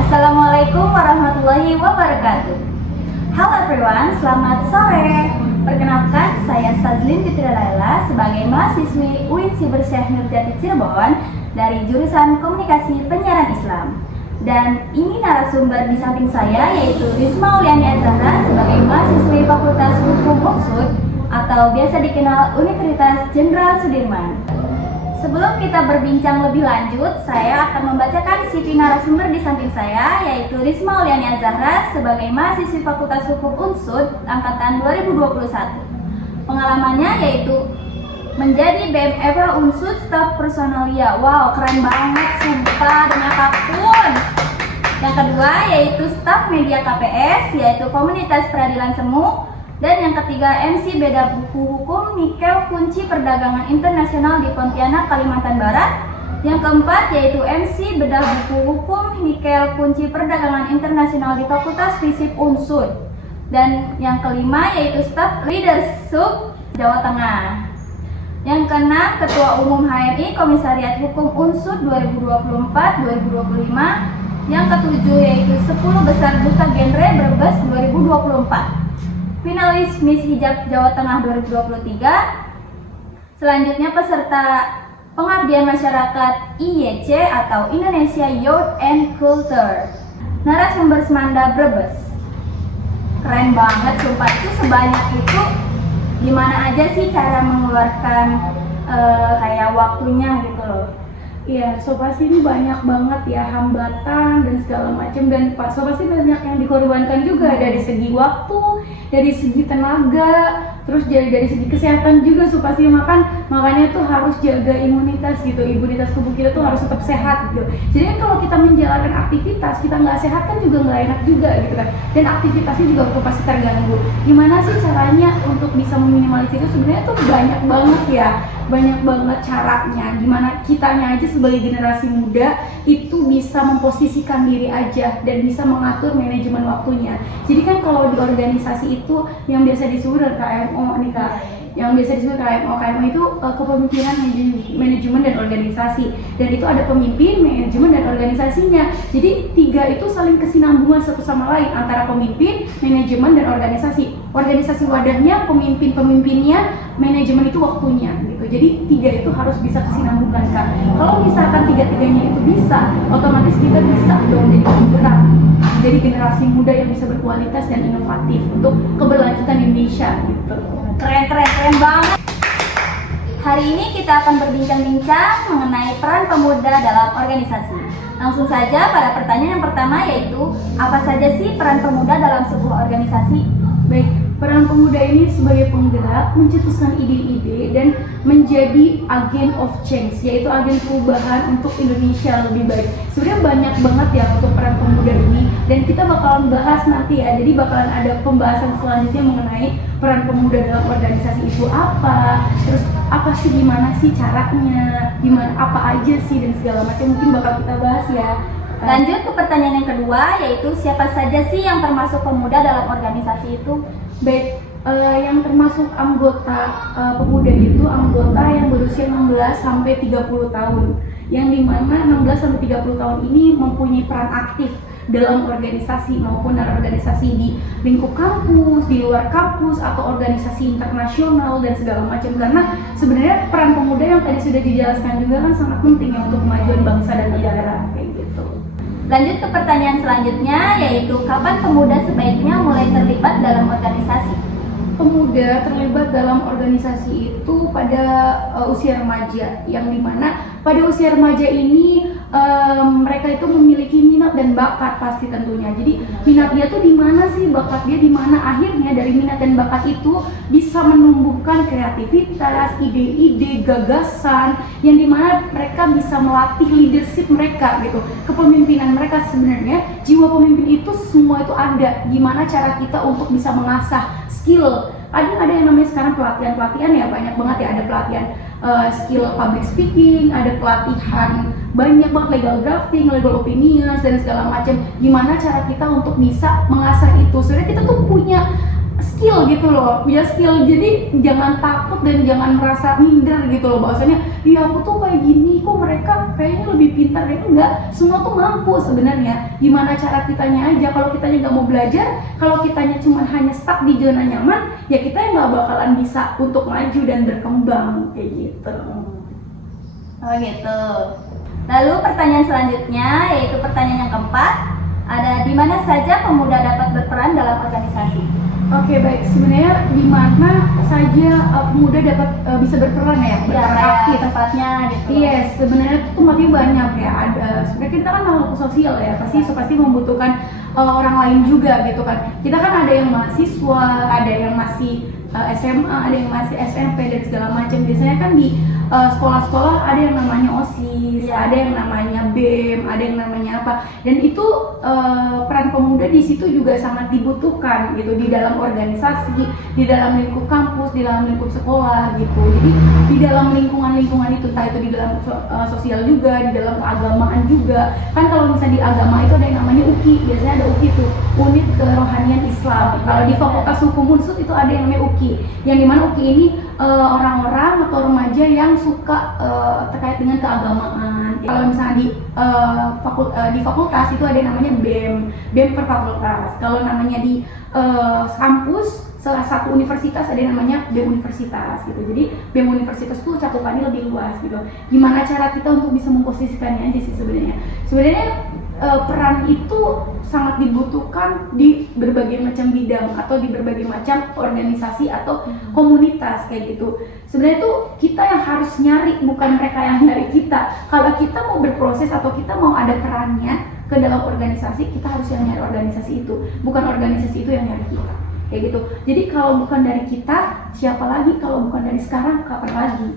Assalamualaikum warahmatullahi wabarakatuh. Halo everyone, selamat sore. Perkenalkan, saya Sazlin Fitri Laila sebagai mahasiswi UIN Sibersyekh Nurjati Cirebon dari jurusan Komunikasi Penyiaran Islam. Dan ini narasumber di samping saya yaitu Risma Uliani Azahra sebagai mahasiswi Fakultas Hukum UNSUD atau biasa dikenal Universitas Jenderal Sudirman. Sebelum kita berbincang lebih lanjut, saya akan membacakan CV narasumber di samping saya, yaitu Risma Uliani Azahra sebagai mahasiswi Fakultas Hukum UNSUD angkatan 2021. Pengalamannya yaitu menjadi BEM Eva UNSUD Staf Personalia. Wow, keren banget, sumpah demi apapun. Yang kedua yaitu Staf Media KPS, yaitu Komunitas Peradilan Semu. Dan yang ketiga, MC Beda Buku Hukum Nikel Kunci Perdagangan Internasional di Pontianak, Kalimantan Barat. Yang keempat yaitu MC Beda Buku Hukum Nikel Kunci Perdagangan Internasional di Fakultas Fisip UNSUD. Dan yang kelima yaitu Staff Leadership Jawa Tengah. Yang keenam, Ketua Umum HMI Komisariat Hukum UNSUD 2024-2025. Yang ketujuh yaitu 10 Besar Duta Genre Brebes 2024. Finalis Miss Hijab Jawa Tengah 2023. Selanjutnya peserta Pengabdian Masyarakat IYC atau Indonesia Youth and Culture. Narasumber Semanda Brebes. Keren banget, sumpah, itu sebanyak itu gimana aja sih cara mengeluarkan kayak waktunya gitu loh. Iya, so pasti ini banyak banget ya hambatan dan segala macam, dan so pasti banyak yang dikorbankan juga dari segi waktu, dari segi tenaga, terus dari segi kesehatan juga. So pasti makanya tuh harus jaga imunitas gitu, imunitas tubuh kita tuh harus tetap sehat gitu. Jadi kan kalau kita menjalankan aktivitas kita nggak sehat kan juga nggak enak juga gitu kan, dan aktivitasnya juga pasti terganggu. Gimana sih caranya untuk bisa meminimalisir itu? Sebenarnya tuh banyak banget ya, banyak banget caranya. Gimana kitanya aja sebagai generasi muda itu bisa memposisikan diri aja dan bisa mengatur manajemen waktunya. Jadi kan kalau di organisasi itu yang biasa disebut KMO nih Kak, yang biasa disebut KMO itu kepemimpinan, manajemen dan organisasi, dan itu ada pemimpin, manajemen dan organisasinya. Jadi tiga itu saling kesinambungan satu sama lain antara pemimpin, manajemen dan organisasi. Organisasi wadahnya, pemimpinnya, manajemen itu waktunya gitu. Jadi tiga itu harus bisa kesinambungan Kak. Kalau misalkan tiga-tiganya itu bisa, otomatis kita bisa dong jadi penggerak, jadi generasi muda yang bisa berkualitas dan inovatif untuk keberlanjutan Indonesia gitu. Keren banget. Hari ini kita akan berbincang-bincang mengenai peran pemuda dalam organisasi. Langsung saja pada pertanyaan yang pertama, yaitu apa saja sih peran pemuda dalam sebuah organisasi? Baik, peran pemuda ini sebagai penggerak, mencetuskan ide-ide dan menjadi agen of change, yaitu agen perubahan untuk Indonesia lebih baik. Sebenarnya banyak banget ya untuk peran pemuda ini, dan kita bakalan bahas nanti ya. Jadi bakalan ada pembahasan selanjutnya mengenai peran pemuda dalam organisasi itu apa, terus apa sih, gimana sih caranya, gimana apa aja sih, dan segala macam mungkin bakal kita bahas ya. Lanjut ke pertanyaan yang kedua, yaitu siapa saja sih yang termasuk pemuda dalam organisasi itu? Baik, yang termasuk anggota pemuda itu anggota yang berusia 16 sampai 30 tahun. Yang dimana 16 sampai 30 tahun ini mempunyai peran aktif dalam organisasi maupun dalam organisasi di lingkup kampus, di luar kampus, atau organisasi internasional dan segala macam. Karena sebenarnya peran pemuda yang tadi sudah dijelaskan juga kan sangat penting ya untuk kemajuan bangsa dan negara kayak gitu. Lanjut ke pertanyaan selanjutnya, yaitu kapan pemuda sebaiknya mulai terlibat dalam organisasi? Pemuda terlibat dalam organisasi itu pada usia remaja, yang dimana pada usia remaja ini mereka itu memiliki minat dan bakat pasti tentunya. Jadi minat dia tuh di mana sih, bakat dia di mana, akhirnya dari minat dan bakat itu bisa menumbuhkan kreativitas, ide-ide, gagasan, yang dimana mereka bisa melatih leadership mereka gitu, kepemimpinan mereka. Sebenarnya jiwa pemimpin itu semua itu ada. Gimana cara kita untuk bisa mengasah skill. Ada yang namanya sekarang pelatihan ya, banyak banget ya, ada pelatihan skill public speaking, ada pelatihan banyak banget legal drafting, legal opinions dan segala macam. Gimana cara kita untuk bisa mengasah itu? Sebenarnya kita tuh punya skill gitu loh, punya skill. Jadi jangan takut dan jangan merasa minder gitu loh, bahwasanya iya aku tuh kayak gini, kok mereka kayaknya lebih pintar. Kayak enggak, semua tuh mampu sebenarnya. Gimana cara kitanya aja. Kalau kitanya nggak mau belajar, kalau kitanya cuma hanya stuck di zona nyaman, ya kita yang nggak bakalan bisa untuk maju dan berkembang kayak gitu. Oh gitu. Lalu pertanyaan selanjutnya yaitu pertanyaan yang keempat, ada di mana saja pemuda dapat berperan dalam organisasi? Oke, baik. Sebenarnya di mana saja pemuda dapat bisa berperan ya, Ya, berperan kayak aktif. tempatnya gitu. Yes, sebenarnya itu makin banyak ya. Ada sebenarnya kita kan makhluk sosial ya, pasti membutuhkan orang lain juga gitu kan. Kita kan ada yang mahasiswa, ada yang masih SMA, ada yang masih SMP dan segala macam. Biasanya kan di sekolah-sekolah ada yang namanya OSIS, Ya. ada yang namanya BEM, ada yang namanya apa. Dan itu peran pemuda di situ juga sangat dibutuhkan gitu, di dalam organisasi, di dalam lingkup kampus, di dalam lingkup sekolah gitu. Jadi di dalam lingkungan-lingkungan itu, entah itu di dalam sosial juga, di dalam keagamaan juga. Kan kalau misalnya di agama itu ada yang namanya UKI, biasanya ada UKI tuh, unit kerohanian Islam. Kalau di Fakultas Hukum Unsur itu ada yang namanya UKI, yang dimana UKI ini orang-orang atau remaja yang suka terkait dengan keagamaan. Kalau misalnya di fakultas itu ada yang namanya BEM per fakultas. Kalau namanya di kampus, salah satu universitas ada yang namanya BEM universitas gitu. Jadi BEM universitas itu cakupannya lebih luas gitu. Gimana cara kita untuk bisa memposisikannya aja sih sebenarnya. Sebenarnya peran itu sangat dibutuhkan di berbagai macam bidang atau di berbagai macam organisasi atau komunitas kayak gitu. Sebenarnya tuh kita yang harus nyari, bukan mereka yang nyari kita. Kalau kita mau berproses atau kita mau ada perannya ke dalam organisasi, kita harus yang nyari organisasi itu, bukan organisasi itu yang nyari kita. Kayak gitu. Jadi kalau bukan dari kita, siapa lagi? Kalau bukan dari sekarang, kapan lagi?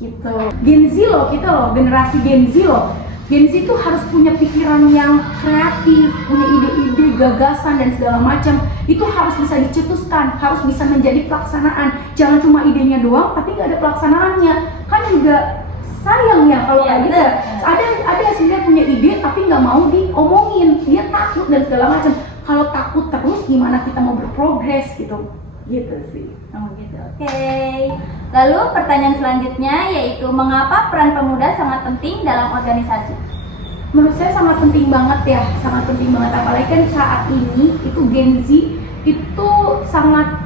Gitu. Gen Z loh, kita loh, generasi Gen Z loh. Gen Z itu harus punya pikiran yang kreatif, punya ide-ide, gagasan dan segala macam. Itu harus bisa dicetuskan, harus bisa menjadi pelaksanaan. Jangan cuma idenya doang, tapi nggak ada pelaksanaannya. Kan juga sayang ya kalau kayak gitu. Ada yang sebenarnya punya ide tapi nggak mau diomongin, dia takut dan segala macam. Kalau takut terus, gimana kita mau berprogres gitu? Gitu sih. Oh gitu. Oke. Lalu pertanyaan selanjutnya yaitu mengapa peran pemuda sangat penting dalam organisasi? Menurut saya sangat penting banget ya, sangat penting banget. Apalagi kan saat ini itu Gen Z itu sangat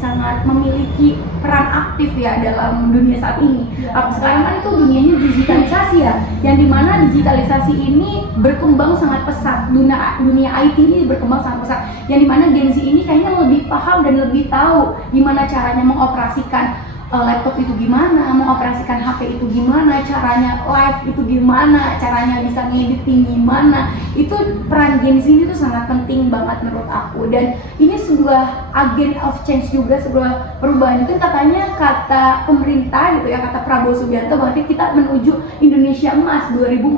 sangat memiliki peran aktif ya dalam dunia saat ini. Sekarang kan itu dunianya digitalisasi ya, yang dimana digitalisasi ini berkembang sangat pesat. Dunia IT ini berkembang sangat pesat, yang dimana Gen Z ini kayaknya lebih paham dan lebih tahu gimana caranya mengoperasikan laptop itu gimana, mengoperasikan HP itu gimana, caranya live itu gimana, caranya bisa ngediting gimana. Itu peran Gen Z itu sangat penting banget menurut aku, dan ini sebuah agent of change juga, sebuah perubahan. Itu katanya kata pemerintah gitu ya, kata Prabowo Subianto, berarti kita menuju Indonesia Emas 2045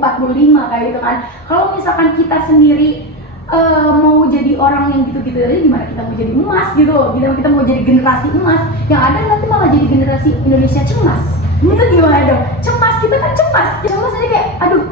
kayak gitu kan. Kalau misalkan kita sendiri mau jadi orang yang gitu-gitu aja, gimana kita mau jadi emas gitu loh. Kita mau jadi generasi emas, yang ada nanti malah jadi generasi Indonesia cemas. Itu gimana dong? Cemas, kita kan cemas aja kayak aduh,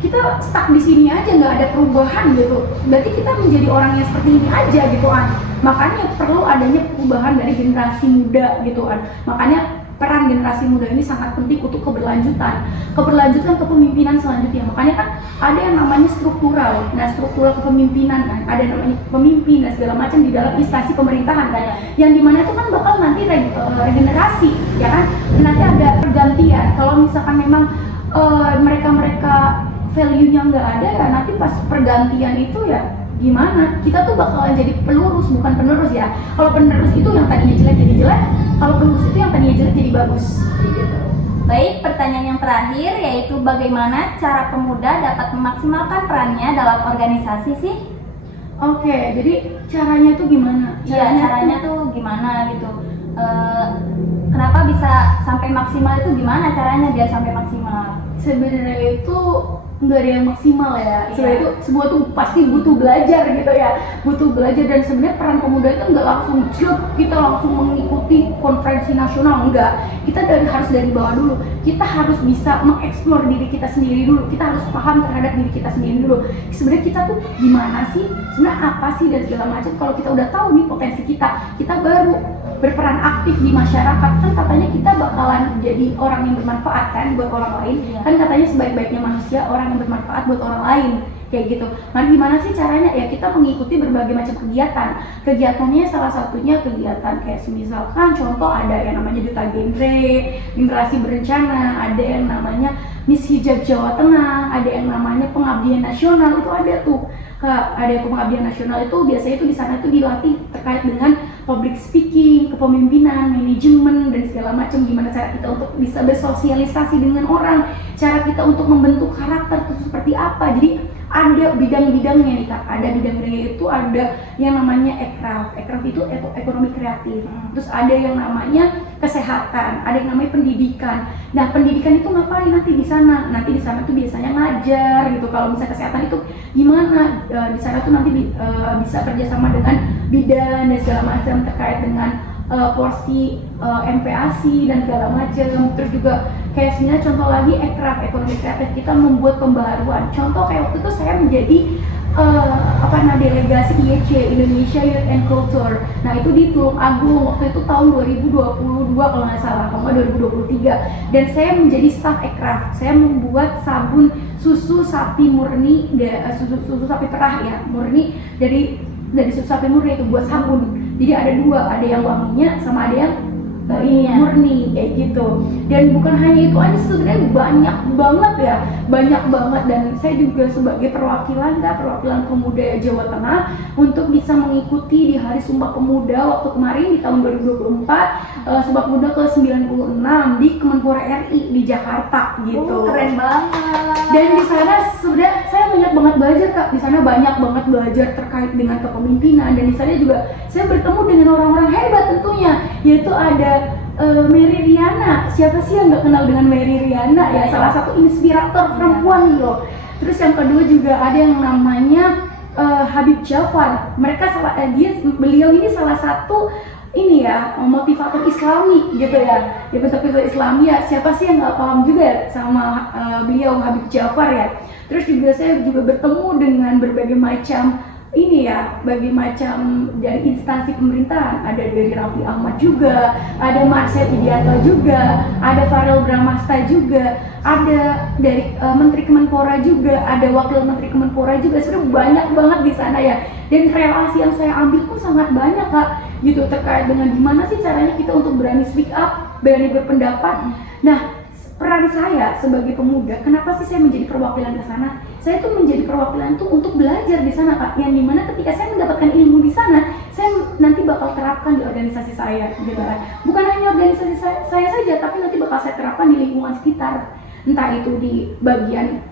kita stuck di sini aja, nggak ada perubahan gitu. Berarti kita menjadi orang yang seperti ini aja gitu kan. Makanya perlu adanya perubahan dari generasi muda gitu kan. Makanya peran generasi muda ini sangat penting untuk keberlanjutan kepemimpinan selanjutnya. Makanya kan ada yang namanya struktural. Nah, struktural kepemimpinan kan, ada yang namanya pemimpin dan segala macam di dalam instansi pemerintahan kan. Yang dimana itu kan bakal nanti regenerasi, ya kan? Nanti ada pergantian. Kalau misalkan memang mereka value-nya nggak ada, ya nanti pas pergantian itu ya gimana? Kita tuh bakalan jadi pelurus, bukan penerus ya. Kalau penerus itu yang tadinya jelek jadi jelek, kalau pelurus itu yang tadinya jelek jadi bagus. Baik, pertanyaan yang terakhir yaitu bagaimana cara pemuda dapat memaksimalkan perannya dalam organisasi sih? Oke, jadi caranya tuh gimana? Caranya tuh gimana gitu? Kenapa bisa sampai maksimal itu gimana caranya biar sampai maksimal? Sebenarnya itu nggak ada yang maksimal ya. Sebenarnya Iya. itu semua tuh pasti butuh belajar gitu ya, butuh belajar. Dan sebenarnya peran pemuda itu nggak langsung kita langsung mengikuti konferensi nasional, enggak. Kita harus dari bawah dulu. Kita harus bisa mengeksplor diri kita sendiri dulu. Kita harus paham terhadap diri kita sendiri dulu. Sebenarnya kita tuh gimana sih? Sebenarnya apa sih dan segala macam. Kalau kita udah tahu nih potensi kita baru berperan aktif di masyarakat. Kan katanya kita bakalan jadi orang yang bermanfaat kan buat orang lain. Iya. Kan katanya sebaik-baiknya manusia orang yang bermanfaat buat orang lain, kayak gitu. Nah, gimana sih caranya? Ya kita mengikuti berbagai macam kegiatan. Kegiatannya salah satunya kegiatan kayak misalkan contoh ada yang namanya Duta Genre, Generasi Berencana, ada yang namanya Miss Hijab Jawa Tengah, ada yang namanya Pengabdian Nasional, itu ada tuh. Kak, ada pengabdian nasional itu biasanya itu di sana itu dilatih terkait dengan public speaking, kepemimpinan, manajemen dan segala macam, gimana cara kita untuk bisa bersosialisasi dengan orang, cara kita untuk membentuk karakter itu seperti apa. Jadi ada bidang-bidangnya nih Kak, ada bidang-bidangnya itu ada yang namanya ekraf itu ekonomi kreatif, terus ada yang namanya kesehatan, ada yang namanya pendidikan. Nah pendidikan itu ngapain nanti di sana? Nanti di sana tuh biasanya ngajar gitu. Kalau misalnya kesehatan itu gimana? Di sana tuh nanti bisa kerjasama dengan bidan dan segala macam terkait dengan porsi MPASI dan segala macam. Terus juga kayak sebenarnya contoh lagi ekraf ekonomi kreatif, kita membuat pembaharuan. Contoh kayak waktu itu saya menjadi delegasi IYC, Indonesia Youth and Culture. Nah itu di Tulung Agung waktu itu tahun 2022 kalau nggak salah, kalau nggak 2023. Dan saya menjadi staf ekraf. Saya membuat sabun susu sapi murni, susu sapi perah ya, murni dari susu sapi murni itu buat sabun. Jadi ada dua, ada yang wanginya sama ada yang murni kayak gitu. Dan bukan hanya itu aja, sebenarnya banyak banget. Dan saya juga sebagai perwakilan pemuda Jawa Tengah untuk bisa mengikuti di Hari Sumpah Pemuda waktu kemarin di tahun 2024, Sumpah Pemuda ke-96 di Kemenpora RI di Jakarta gitu. Keren banget. Dan di sana sebenarnya saya banyak banget belajar Kak. Di sana banyak banget belajar terkait dengan kepemimpinan, dan di sana juga saya bertemu dengan orang-orang hebat tentunya, yaitu ada Mary Riana. Siapa sih yang nggak kenal dengan Mary Riana ya? Salah satu inspirator perempuan loh. Terus yang kedua juga ada yang namanya Habib Jafar. Beliau ini salah satu ini ya, motivator Islami gitu ya. Dia motivator Islami ya. Siapa sih yang nggak paham juga sama beliau Habib Jafar ya. Terus juga saya juga bertemu dengan berbagai macam dari instansi pemerintahan. Ada dari Raffi Ahmad juga, ada Marsha Widianto juga, ada Farel Bramasta juga, ada dari Menteri Kemenpora juga, ada Wakil Menteri Kemenpora juga. Sebenarnya banyak banget di sana ya. Dan relasi yang saya ambil pun sangat banyak Kak, gitu, terkait dengan gimana sih caranya kita untuk berani speak up, berani berpendapat. Nah, peran saya sebagai pemuda, kenapa sih saya menjadi perwakilan ke sana? Saya tuh menjadi perwakilan tuh untuk belajar di sana Kak, yang dimana ketika saya mendapatkan ilmu di sana, saya nanti bakal terapkan di organisasi saya, gitu kan. Bukan hanya organisasi saya saja, tapi nanti bakal saya terapkan di lingkungan sekitar, entah itu di bagian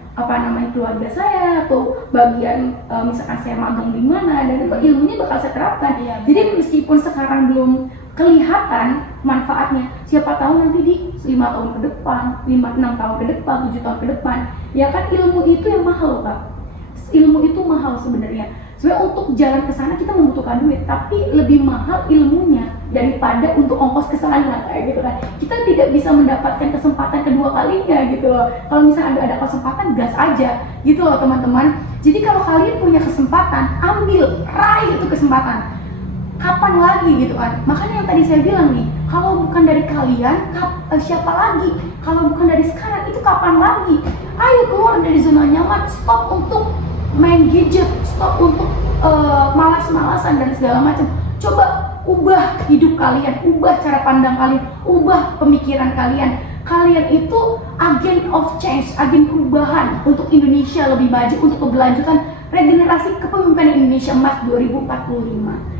keluarga saya atau bagian misalkan saya magang di mana, dan ilmunya bakal saya terapkan. Jadi meskipun sekarang belum kelihatan manfaatnya, siapa tahu nanti di 5 tahun ke depan, 5-6 tahun ke depan, 7 tahun ke depan, ya kan ilmu itu yang mahal Kak. Ilmu itu mahal sebenarnya. Sebenarnya untuk jalan ke sana kita membutuhkan duit, tapi lebih mahal ilmunya daripada untuk ongkos ke sana kayak gitu kan. Kita tidak bisa mendapatkan kesempatan kedua kalinya gitu loh. Kalau misalnya ada kesempatan, gas aja gitu loh teman-teman. Jadi kalau kalian punya kesempatan, ambil, raih itu kesempatan. Kapan lagi gitu kan? Makanya yang tadi saya bilang nih, kalau bukan dari kalian, siapa lagi? Kalau bukan dari sekarang, itu kapan lagi? Ayo keluar dari zona nyaman, stop untuk main gadget, stop untuk malas-malasan dan segala macam. Coba ubah hidup kalian, ubah cara pandang kalian, ubah pemikiran kalian. Kalian itu agen of change, agen perubahan untuk Indonesia lebih maju, untuk keberlanjutan regenerasi kepemimpinan Indonesia Emas 2045.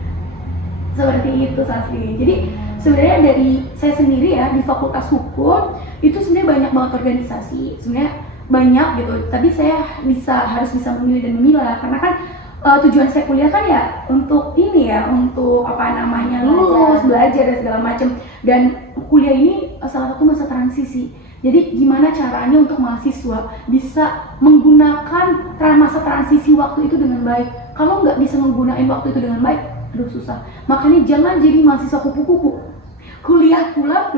Seperti itu Sasri. Jadi sebenarnya dari saya sendiri ya di Fakultas Hukum itu sebenarnya banyak banget organisasi, sebenarnya banyak gitu. Tapi saya harus bisa memilih dan memilah, karena kan tujuan saya kuliah kan ya untuk ini ya, untuk lulus, belajar dan segala macam. Dan kuliah ini salah satu masa transisi. Jadi gimana caranya untuk mahasiswa bisa menggunakan masa transisi waktu itu dengan baik. Kalau nggak bisa menggunakan waktu itu dengan baik, aduh susah. Makanya jangan jadi mahasiswa kupu-kupu. Kuliah pulang.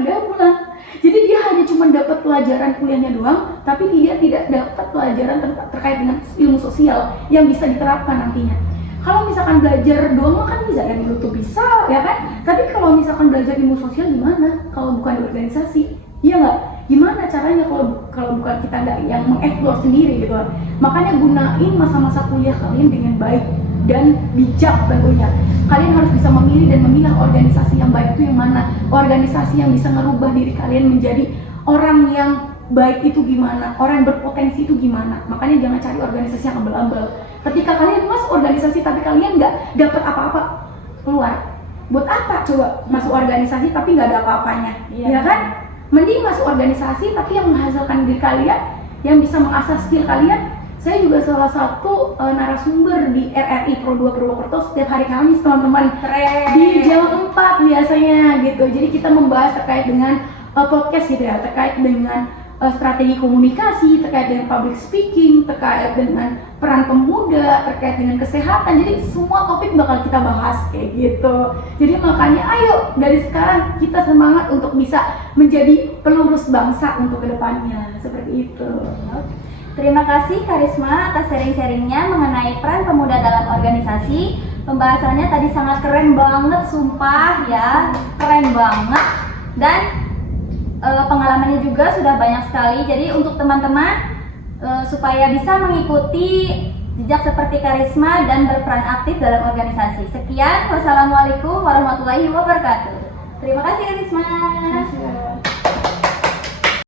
Jadi dia hanya cuma dapat pelajaran kuliahnya doang, tapi dia tidak dapat pelajaran terkait dengan ilmu sosial yang bisa diterapkan nantinya. Kalau misalkan belajar doang kan bisa, yang YouTube bisa, ya kan? Tapi kalau misalkan belajar ilmu sosial gimana? Kalau bukan di organisasi, iya nggak? Gimana caranya kalau bukan kita nggak yang mengeksplor sendiri gitu? Makanya gunain masa-masa kuliah kalian dengan baik dan bijak tentunya. Kalian harus bisa memilih dan memilah organisasi yang baik itu yang mana, organisasi yang bisa merubah diri kalian menjadi orang yang baik itu gimana, orang yang berpotensi itu gimana. Makanya jangan cari organisasi yang ambal-ambal. Ketika kalian masuk organisasi tapi kalian nggak dapat apa-apa, keluar. Buat apa coba masuk organisasi tapi nggak ada apa-apanya, ya kan? Mending masuk organisasi tapi yang menghasilkan diri kalian, yang bisa mengasah skill kalian. Saya juga salah satu narasumber di RRI Pro 2 Purwokerto setiap hari Kamis, teman-teman. Keren. Di jam 4 biasanya gitu. Jadi kita membahas terkait dengan podcast gitu ya, terkait dengan strategi komunikasi, terkait dengan public speaking, terkait dengan peran pemuda, terkait dengan kesehatan. Jadi semua topik bakal kita bahas kayak gitu. Jadi makanya ayo dari sekarang kita semangat untuk bisa menjadi pelurus bangsa untuk kedepannya, seperti itu. Terima kasih Karisma atas sharing-sharingnya mengenai peran pemuda dalam organisasi. Pembahasannya tadi sangat keren banget, sumpah ya, keren banget. Dan pengalamannya juga sudah banyak sekali. Jadi untuk teman-teman supaya bisa mengikuti jejak seperti Karisma dan berperan aktif dalam organisasi. Sekian, wassalamualaikum warahmatullahi wabarakatuh. Terima kasih Karisma. Terima kasih.